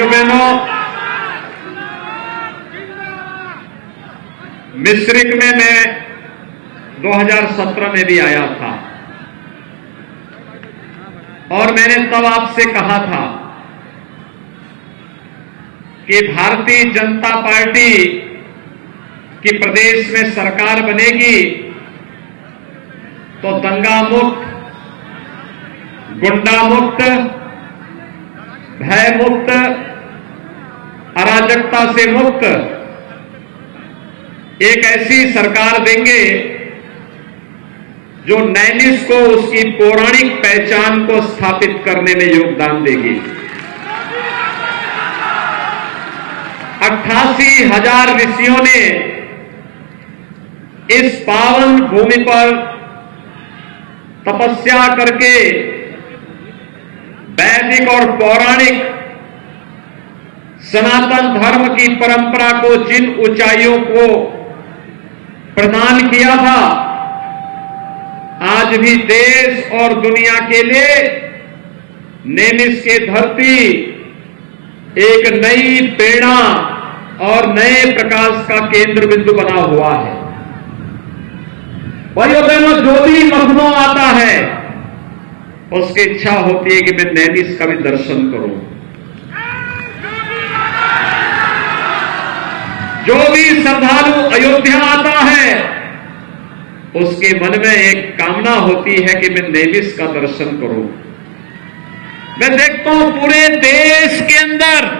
भाइयों बहनों, मिश्रिक में मैं 2017 में भी आया था और मैंने तब आपसे कहा था कि भारतीय जनता पार्टी की प्रदेश में सरकार बनेगी तो दंगा मुक्त, गुंडा मुक्त, भय मुक्त, अराजकता से मुक्त एक ऐसी सरकार देंगे जो नैमिष को उसकी पौराणिक पहचान को स्थापित करने में योगदान देगी। 88,000 ऋषियों ने इस पावन भूमि पर तपस्या करके वैदिक और पौराणिक सनातन धर्म की परंपरा को जिन ऊंचाइयों को प्रदान किया था, आज भी देश और दुनिया के लिए नैमिष की धरती एक नई प्रेरणा और नए प्रकाश का केंद्र बिंदु बना हुआ है। भाइयों बहनों, जो भी लखनऊ आता है उसकी इच्छा होती है कि मैं नैमिष का भी दर्शन करूं। जो भी श्रद्धालु अयोध्या आता है उसके मन में एक कामना होती है कि मैं नैमिष का दर्शन करूं। मैं देखता हूं पूरे देश के अंदर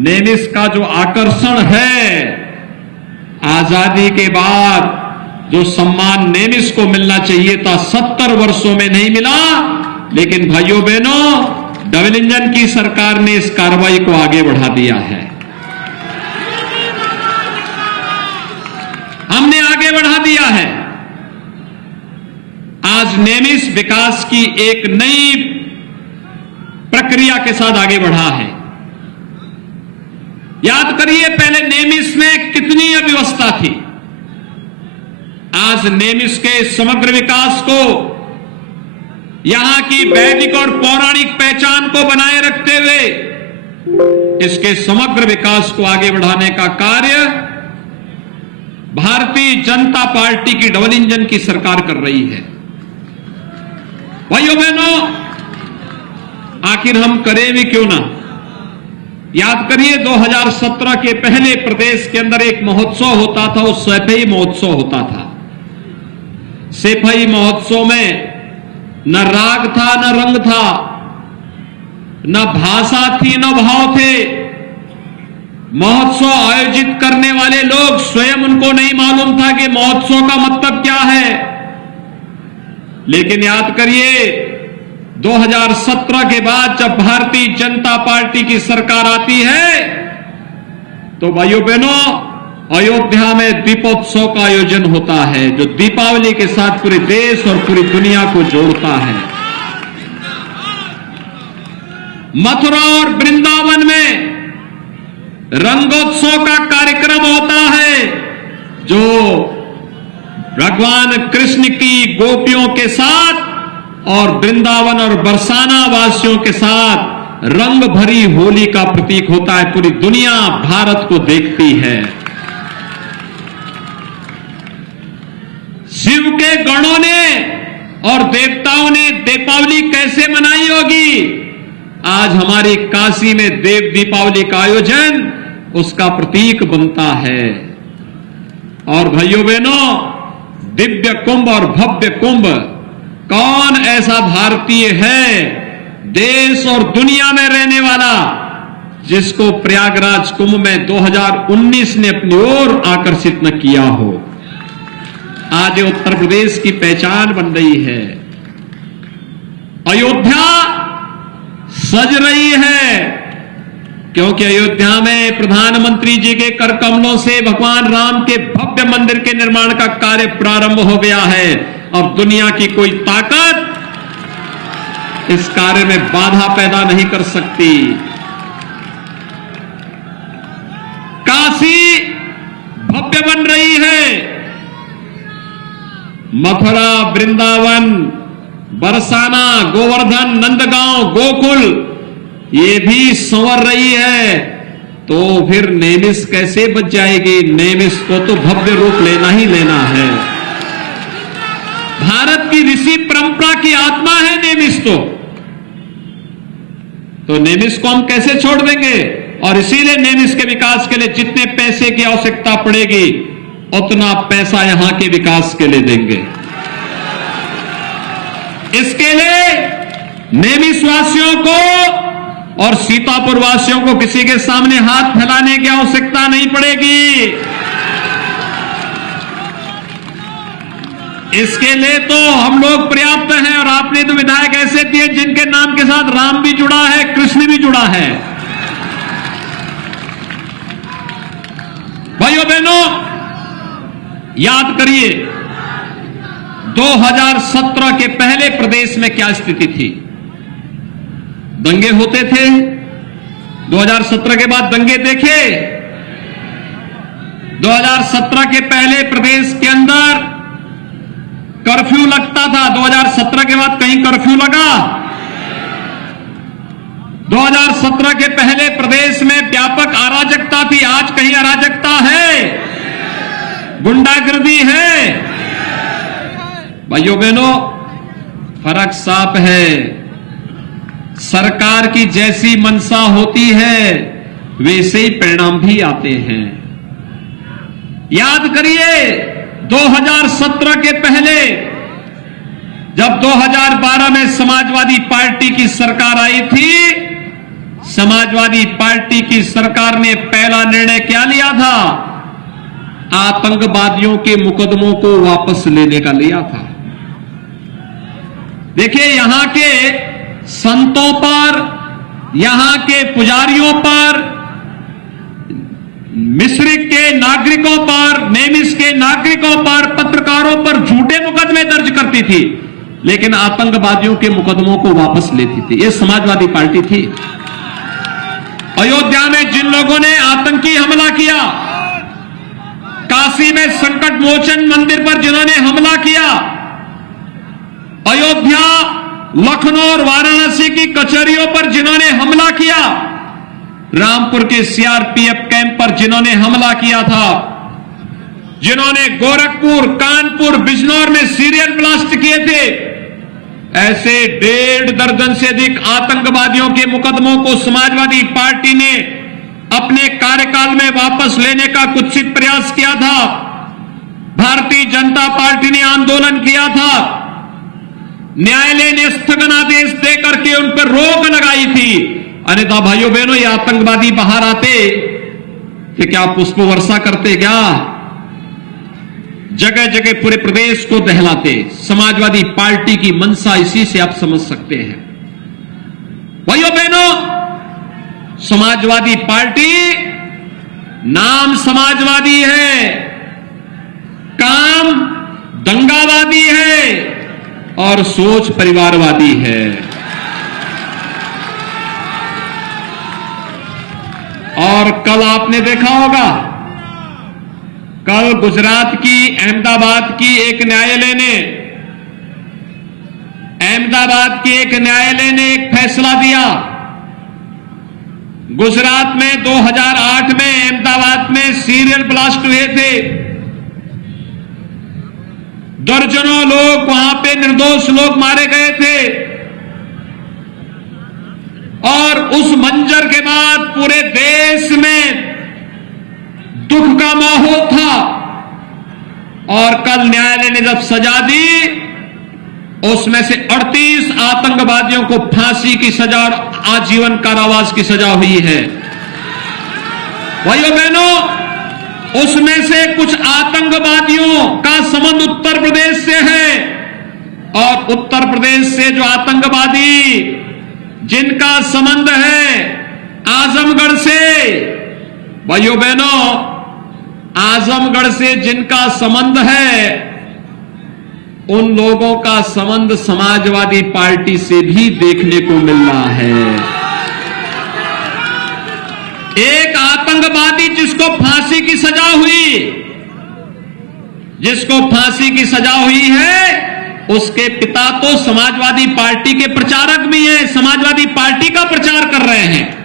नैमिष का जो आकर्षण है, आजादी के बाद जो सम्मान नैमिष को मिलना चाहिए था 70 वर्षों में नहीं मिला, लेकिन भाइयों बहनों, डबल इंजन की सरकार ने इस कार्रवाई को आगे बढ़ा दिया है। हमने आगे बढ़ा दिया है। आज नैमिष विकास की एक नई प्रक्रिया के साथ आगे बढ़ा है। याद करिए, पहले नैमिष में कितनी अव्यवस्था थी। आज नैमिष के समग्र विकास को, यहां की वैदिक और पौराणिक पहचान को बनाए रखते हुए इसके समग्र विकास को आगे बढ़ाने का कार्य भारतीय जनता पार्टी की डबल इंजन की सरकार कर रही है। भाइयों बहनों, आखिर हम करें भी क्यों ना। याद करिए, 2017 के पहले प्रदेश के अंदर एक महोत्सव होता था, वो सैफई महोत्सव होता था। सैफई महोत्सव में न राग था, न रंग था, न भाषा थी, न भाव थे। महोत्सव आयोजित करने वाले लोग स्वयं, उनको नहीं मालूम था कि महोत्सव का मतलब क्या है। लेकिन याद करिए, 2017 के बाद जब भारतीय जनता पार्टी की सरकार आती है तो भाइयों बहनों, अयोध्या में दीपोत्सव का आयोजन होता है, जो दीपावली के साथ पूरे देश और पूरी दुनिया को जोड़ता है। मथुरा और वृंदावन में रंगोत्सव का कार्यक्रम होता है, जो भगवान कृष्ण की गोपियों के साथ और वृंदावन और बरसाना वासियों के साथ रंग भरी होली का प्रतीक होता है। पूरी दुनिया भारत को देखती है। शिव के गणों ने और देवताओं ने दीपावली कैसे मनाई होगी। आज हमारी काशी में देव दीपावली का आयोजन उसका प्रतीक बनता है। और भाइयों बहनों, दिव्य कुंभ और भव्य कुंभ, कौन ऐसा भारतीय है देश और दुनिया में रहने वाला जिसको प्रयागराज कुंभ में 2019 ने अपनी ओर आकर्षित न किया हो। आज उत्तर प्रदेश की पहचान बन रही है। अयोध्या सज रही है, क्योंकि अयोध्या में प्रधानमंत्री जी के कर कमलों से भगवान राम के भव्य मंदिर के निर्माण का कार्य प्रारंभ हो गया है। अब दुनिया की कोई ताकत इस कार्य में बाधा पैदा नहीं कर सकती। काशी भव्य बन रही है। मथुरा, वृंदावन, बरसाना, गोवर्धन, नंदगांव, गोकुल, ये भी संवर रही है, तो फिर नेमिष कैसे बच जाएगी? नेमिष को तो भव्य रूप लेना ही लेना है। भारत की ऋषि परंपरा की आत्मा है नेमिष तो नेमिष को हम कैसे छोड़ देंगे? और इसीलिए नेमिष के विकास के लिए जितने पैसे की आवश्यकता पड़ेगी उतना पैसा यहां के विकास के लिए देंगे। इसके लिए नेमिष वासियों को और सीतापुर वासियों को किसी के सामने हाथ फैलाने की आवश्यकता नहीं पड़ेगी। इसके लिए तो हम लोग पर्याप्त हैं। और आपने तो विधायक ऐसे दिए जिनके नाम के साथ राम भी जुड़ा है, कृष्ण भी जुड़ा है। भाइयों बहनों, याद करिए 2017 के पहले प्रदेश में क्या स्थिति थी। दंगे होते थे। 2017 के बाद दंगे देखे। 2017 के पहले प्रदेश के अंदर कर्फ्यू लगता था। 2017 के बाद कहीं कर्फ्यू लगा? 2017 के पहले प्रदेश में व्यापक अराजकता थी। आज कहीं अराजकता है? गुंडागर्दी है? भाइयों बहनों, फर्क साफ है। सरकार की जैसी मंशा होती है वैसे ही परिणाम भी आते हैं। याद करिए 2017 के पहले जब 2012 में समाजवादी पार्टी की सरकार आई थी, समाजवादी पार्टी की सरकार ने पहला निर्णय क्या लिया था? आतंकवादियों के मुकदमों को वापस लेने का लिया था। देखिए, यहां के संतों पर, यहां के पुजारियों पर, मिस्र के नागरिकों पर, नेमिष के नागरिकों पर, पत्रकारों पर झूठे मुकदमे दर्ज करती थी, लेकिन आतंकवादियों के मुकदमों को वापस लेती थी। यह समाजवादी पार्टी थी। अयोध्या में जिन लोगों ने आतंकी हमला किया, काशी में संकट मोचन मंदिर पर जिन्होंने हमला किया, अयोध्या, लखनऊ और वाराणसी की कचहरियों पर जिन्होंने हमला किया, रामपुर के सीआरपीएफ कैंप पर जिन्होंने हमला किया था, जिन्होंने गोरखपुर, कानपुर, बिजनौर में सीरियल ब्लास्ट किए थे, ऐसे 1.5 दर्जन से अधिक आतंकवादियों के मुकदमों को समाजवादी पार्टी ने अपने कार्यकाल में वापस लेने का कुत्सित प्रयास किया था। भारतीय जनता पार्टी ने आंदोलन किया था। न्यायालय ने स्थगनादेश देकर के उन पर रोक लगाई थी। अन्यथा भाइयों बहनों, ये आतंकवादी बाहर आते कि क्या पुष्प वर्षा करते? क्या जगह जगह पूरे प्रदेश को दहलाते? समाजवादी पार्टी की मंशा इसी से आप समझ सकते हैं। भाइयों बहनों, समाजवादी पार्टी नाम समाजवादी है, काम दंगावादी है और सोच परिवारवादी है। और कल आपने देखा होगा, कल गुजरात की, अहमदाबाद की एक न्यायालय ने एक फैसला दिया। गुजरात में 2008 में अहमदाबाद में सीरियल ब्लास्ट हुए थे। दर्जनों लोग वहां पे, निर्दोष लोग मारे गए थे। और उस मंजर के बाद पूरे देश में दुख का माहौल था। और कल न्यायालय ने जब सजा दी, उसमें से 38 आतंकवादियों को फांसी की सजा और आजीवन कारावास की सजा हुई है। भाइयों बहनों, उसमें से कुछ आतंकवादियों का संबंध उत्तर प्रदेश से है। और उत्तर प्रदेश से जो आतंकवादी जिनका संबंध है आजमगढ़ से, भाइयों बहनों, आजमगढ़ से जिनका संबंध है, उन लोगों का संबंध समाजवादी पार्टी से भी देखने को मिल रहा है। एक आतंकवादी जिसको फांसी की सजा हुई है, उसके पिता तो समाजवादी पार्टी के प्रचारक भी हैं, समाजवादी पार्टी का प्रचार कर रहे हैं।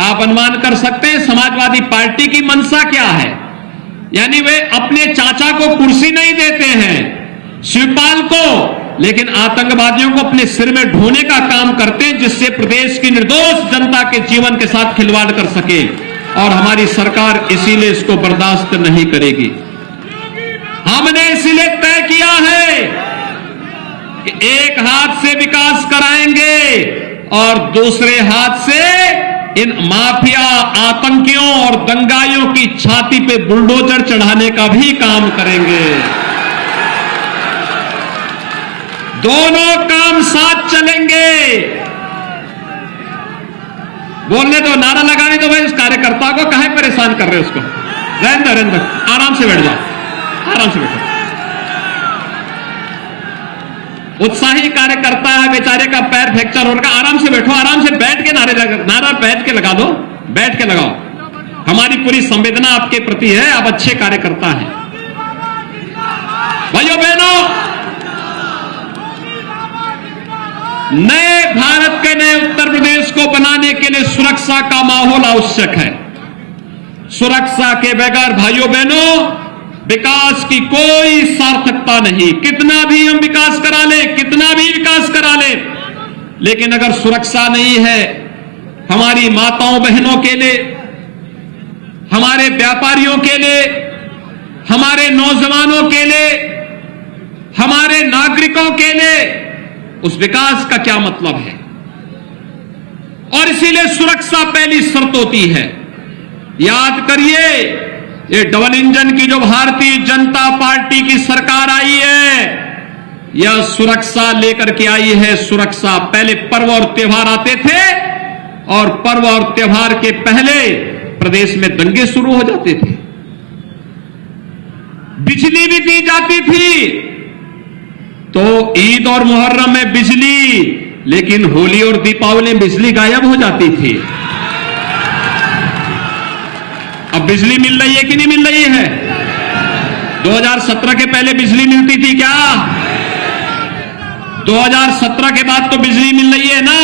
आप अनुमान कर सकते हैं समाजवादी पार्टी की मंशा क्या है। यानी वे अपने चाचा को कुर्सी नहीं देते हैं, शिवपाल को, लेकिन आतंकवादियों को अपने सिर में ढोने का काम करते हैं, जिससे प्रदेश की निर्दोष जनता के जीवन के साथ खिलवाड़ कर सके। और हमारी सरकार इसीलिए इसको बर्दाश्त नहीं करेगी। हमने इसीलिए तय किया है कि एक हाथ से विकास कराएंगे और दूसरे हाथ से इन माफिया, आतंकियों और दंगाइयों की छाती पे बुलडोजर चढ़ाने का भी काम करेंगे। दोनों काम साथ चलेंगे। बोलने दो, नारा लगाने दो भाई। इस कार्यकर्ता को काहे परेशान कर रहे हो? उसको रहने दो, आराम से बैठ जाओ, आराम से बैठो। उत्साही कार्यकर्ता है, बेचारे का पैर फ्रैक्चर हो रहा, आराम से बैठो, आराम से बैठ के नारा बैठ के लगा दो, बैठ के लगाओ। हमारी पूरी संवेदना आपके प्रति है, आप अच्छे कार्यकर्ता हैं। भाइयों बहनों, नए भारत के नए उत्तर प्रदेश को बनाने के लिए सुरक्षा का माहौल आवश्यक है। सुरक्षा के बगैर भाइयों बहनों विकास की कोई सार्थकता नहीं। कितना भी हम विकास करा ले, कितना भी विकास करा ले, लेकिन अगर सुरक्षा नहीं है हमारी माताओं बहनों के लिए, हमारे व्यापारियों के लिए, हमारे नौजवानों के लिए, हमारे नागरिकों के लिए, उस विकास का क्या मतलब है? और इसीलिए सुरक्षा पहली शर्त होती है। याद करिए, ये डबल इंजन की जो भारतीय जनता पार्टी की सरकार आई है, यह सुरक्षा लेकर के आई है। सुरक्षा, पहले पर्व और त्योहार आते थे और पर्व और त्योहार के पहले प्रदेश में दंगे शुरू हो जाते थे, बिजली भी दी जाती थी। तो ईद और मुहर्रम में बिजली, लेकिन होली और दीपावली में बिजली गायब हो जाती थी। अब बिजली मिल रही है कि नहीं मिल रही है? 2017 के पहले बिजली मिलती थी क्या? 2017 के बाद तो बिजली मिल रही है ना,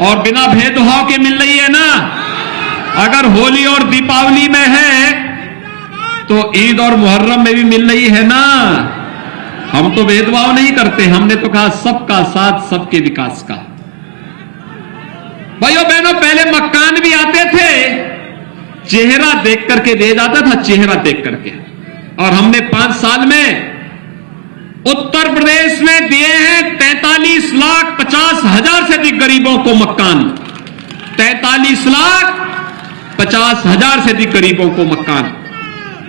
और बिना भेदभाव के मिल रही है ना। अगर होली और दीपावली में है तो ईद और मुहर्रम में भी मिल रही है ना। हम तो भेदभाव नहीं करते, हमने तो कहा सबका साथ, सबके विकास का। भाइयों बहनों, पहले मकान भी आते थे, चेहरा देख करके दिया जाता था, चेहरा देख करके। और हमने 5 साल में उत्तर प्रदेश में दिए हैं 43,50,000 से अधिक गरीबों को मकान। 43,50,000 से अधिक गरीबों को मकान।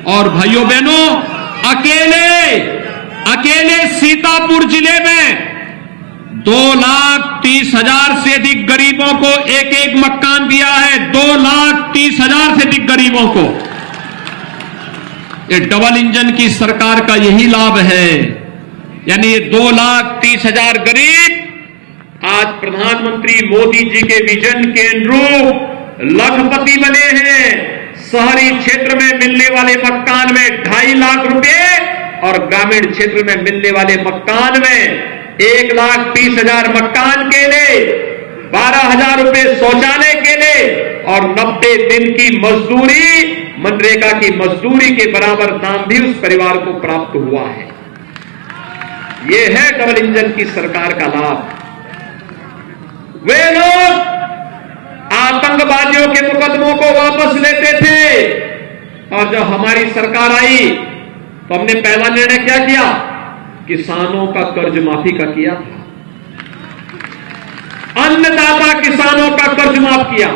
और भाइयों बहनों, अकेले सीतापुर जिले में 2,30,000 से अधिक गरीबों को एक एक मकान दिया है। 2,30,000 से अधिक गरीबों को। ये डबल इंजन की सरकार का यही लाभ है। यानी ये 2,30,000 गरीब आज प्रधानमंत्री मोदी जी के विजन के अनुरूप लखपति बने हैं। शहरी क्षेत्र में मिलने वाले मकान में 2.5 लाख रुपए और ग्रामीण क्षेत्र में मिलने वाले मकान में 1,30,000 मकान के लिए, 12,000 रुपए शौचालय के लिए और 90 दिन की मजदूरी, मनरेगा की मजदूरी के बराबर दाम भी उस परिवार को प्राप्त हुआ है। यह है डबल इंजन की सरकार का लाभ। वे लोग आतंकवादियों के मुकदमों को वापस लेते थे, और जब हमारी सरकार आई तो हमने पहला निर्णय क्या किया? किसानों का कर्ज माफी का किया था। अन्नदाता किसानों का कर्ज माफ किया।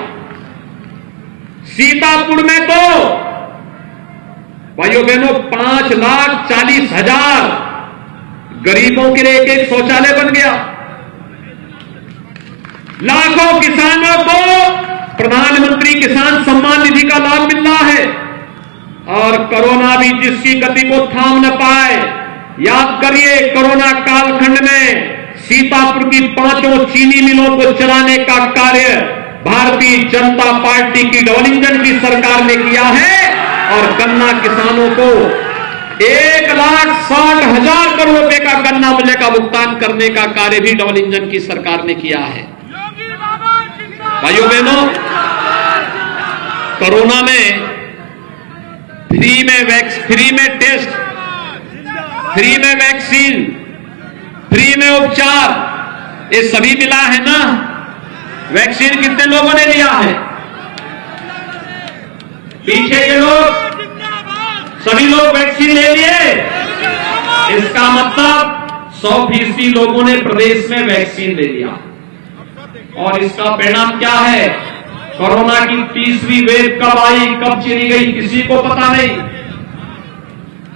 सीतापुर में तो भाइयों बहनों 5,40,000 गरीबों के लिए एक शौचालय बन गया। लाखों किसानों को प्रधानमंत्री किसान सम्मान निधि का लाभ मिल रहा है। और कोरोना भी जिसकी गति को थाम न पाए, याद करिए कोरोना कालखंड में सीतापुर की 5 चीनी मिलों को चलाने का कार्य भारतीय जनता पार्टी की डबल इंजन की सरकार ने किया है। और गन्ना किसानों को 1,60,000 करोड़ रुपए का गन्ना मूल्य का भुगतान करने का कार्य भी डबल इंजन की सरकार ने किया है। भाइयों बहनों, कोरोना में फ्री में टेस्ट, फ्री में वैक्सीन, फ्री में उपचार, ये सभी मिला है ना। वैक्सीन कितने लोगों ने लिया है? पीछे के लोग सभी लोग वैक्सीन ले लिए। इसका मतलब 100% लोगों ने प्रदेश में वैक्सीन ले लिया। और इसका परिणाम क्या है? कोरोना की 30वीं वेव कब आई, कब चली गई, किसी को पता नहीं।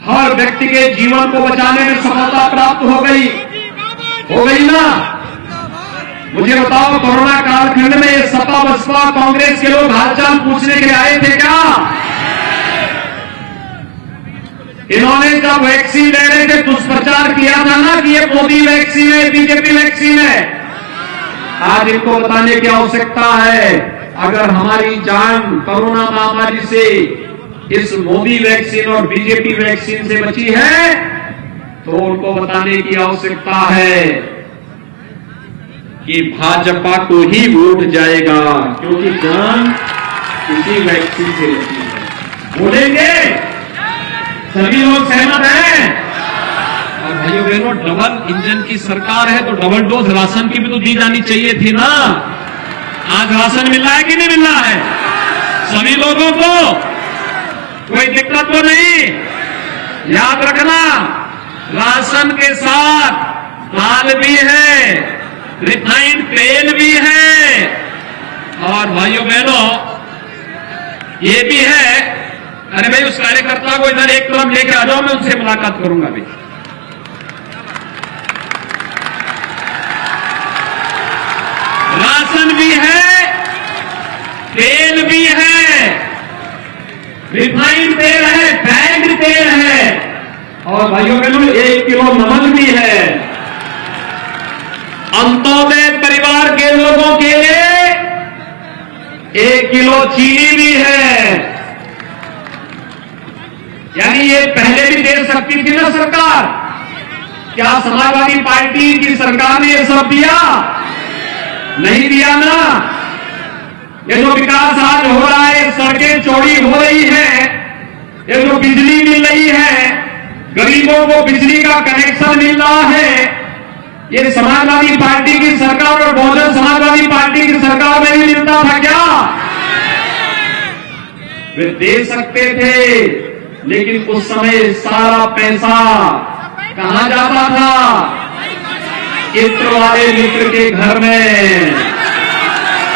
हर व्यक्ति के जीवन को बचाने में सफलता प्राप्त हो गई ना। मुझे बताओ, कोरोना कालखंड में ये सपा बसपा कांग्रेस के लोग हालचाल पूछने के लिए आए थे क्या? इन्होंने जब वैक्सीन ले रहे थे दुष्प्रचार किया था ना कि ये मोदी वैक्सीन है, बीजेपी वैक्सीन है। आज इनको बताने की आवश्यकता है, अगर हमारी जान कोरोना महामारी से इस मोदी वैक्सीन और बीजेपी वैक्सीन से बची है, तो उनको बताने की आवश्यकता है कि भाजपा को ही वोट जाएगा, क्योंकि जान इसी वैक्सीन से बची है। बोलेंगे? सभी लोग सहमत हैं? और भाइयों बहनों, डबल इंजन की सरकार है तो डबल डोज राशन की भी तो दी जानी चाहिए थी ना। आज राशन मिल रहा है कि नहीं मिल रहा है सभी लोगों को? कोई दिक्कत तो नहीं। याद रखना, राशन के साथ दाल भी है, रिफाइंड तेल भी है, और भाइयों बहनों ये भी है। अरे भाई, उस कार्यकर्ता को इधर एक तरफ लेके आ जाओ, मैं उनसे मुलाकात करूंगा भी। राशन भी है, तेल भी है, रिफाइंड तेल है, बैग्ड तेल है, और भाइयों बहनों 1 किलो नमक भी है। अंत्योदय परिवार के लोगों के लिए 1 किलो चीनी भी है। यानी ये पहले भी दे सकती थी ना सरकार। क्या समाजवादी पार्टी की सरकार ने ये सब दिया? नहीं दिया ना। ये जो विकास आज हो रहा है, सड़कें चौड़ी हो रही है, ये जो बिजली मिल रही है, गरीबों को बिजली का कनेक्शन मिल रहा है, ये समाजवादी पार्टी की सरकार और बहुजन समाजवादी पार्टी की सरकार में भी मिलता था क्या? वे दे सकते थे, लेकिन उस समय सारा पैसा कहां जाता था? इत्र वाले मित्र के घर में।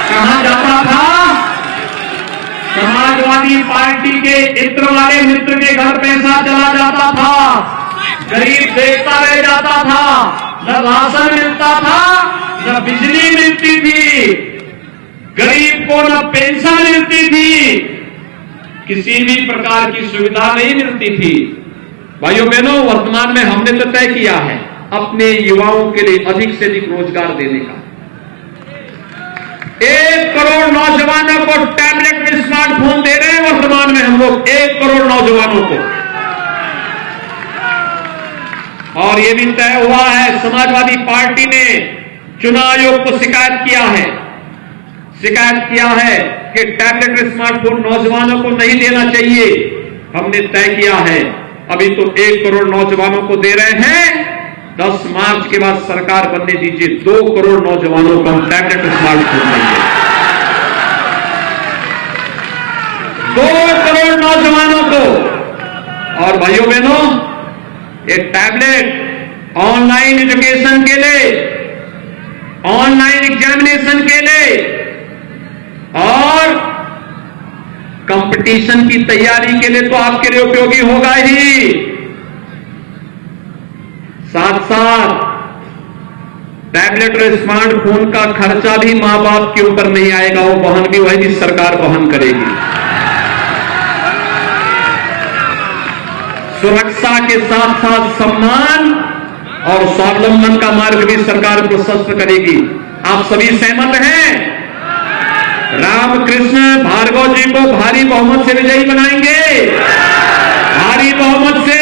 कहां जाता था? समाजवादी पार्टी के इत्र वाले मित्र के घर पैसा चला जाता था। गरीब देखता रह जाता था, न राशन मिलता था, न बिजली मिलती थी, गरीब को न पेंशन मिलती थी, किसी भी प्रकार की सुविधा नहीं मिलती थी। भाइयों बहनों, वर्तमान में हमने तो तय किया है अपने युवाओं के लिए अधिक से अधिक रोजगार देने का। 1 करोड़ नौजवानों को टैबलेट में स्मार्टफोन दे रहे हैं वर्तमान में हम लोग, 1 करोड़ नौजवानों को। और ये भी तय हुआ है, समाजवादी पार्टी ने चुनाव आयोग को शिकायत किया है कि टैबलेट में स्मार्टफोन नौजवानों को नहीं देना चाहिए। हमने तय किया है, अभी तो 1 करोड़ नौजवानों को दे रहे हैं, 10 मार्च के बाद सरकार बनने दीजिए, 2 करोड़ नौजवानों को हम टैबलेट में स्मार्टफोन देंगे। 2 करोड़ नौजवानों को। और भाइयों बहनों, ये टैबलेट ऑनलाइन एजुकेशन के लिए, ऑनलाइन एग्जामिनेशन के लिए और कंपटीशन की तैयारी के लिए तो आपके लिए उपयोगी होगा ही। साथ साथ टैबलेट और स्मार्टफोन का खर्चा भी मां बाप के ऊपर नहीं आएगा, वो वहन भी वही सरकार वहन करेगी। सुरक्षा के साथ साथ सम्मान और स्वावलंबन का मार्ग भी सरकार प्रशस्त करेगी। आप सभी सहमत हैं? रामकृष्ण भार्गव जी को भारी बहुमत से विजयी बनाएंगे, भारी बहुमत से।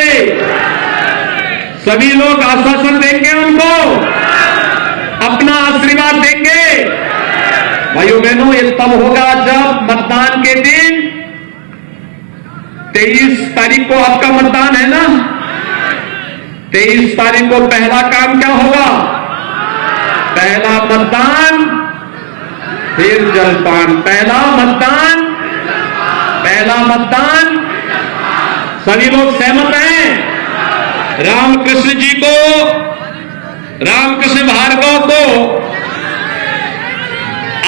सभी लोग आश्वासन देंगे, उनको अपना आशीर्वाद देंगे। भाइयों बहनों, ये तब होगा जब मतदान के दिन 23 तारीख को आपका मतदान है ना, 23 तारीख को पहला काम क्या होगा? पहला मतदान फिर जलपान, पहला मतदान पहला मतदान। सभी लोग सहमत हैं? रामकृष्ण जी को, रामकृष्ण भार्गव को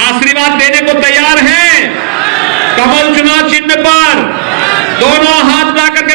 आशीर्वाद देने को तैयार हैं? कमल चुनाव चिन्ह पर दोनों हाथ लाकर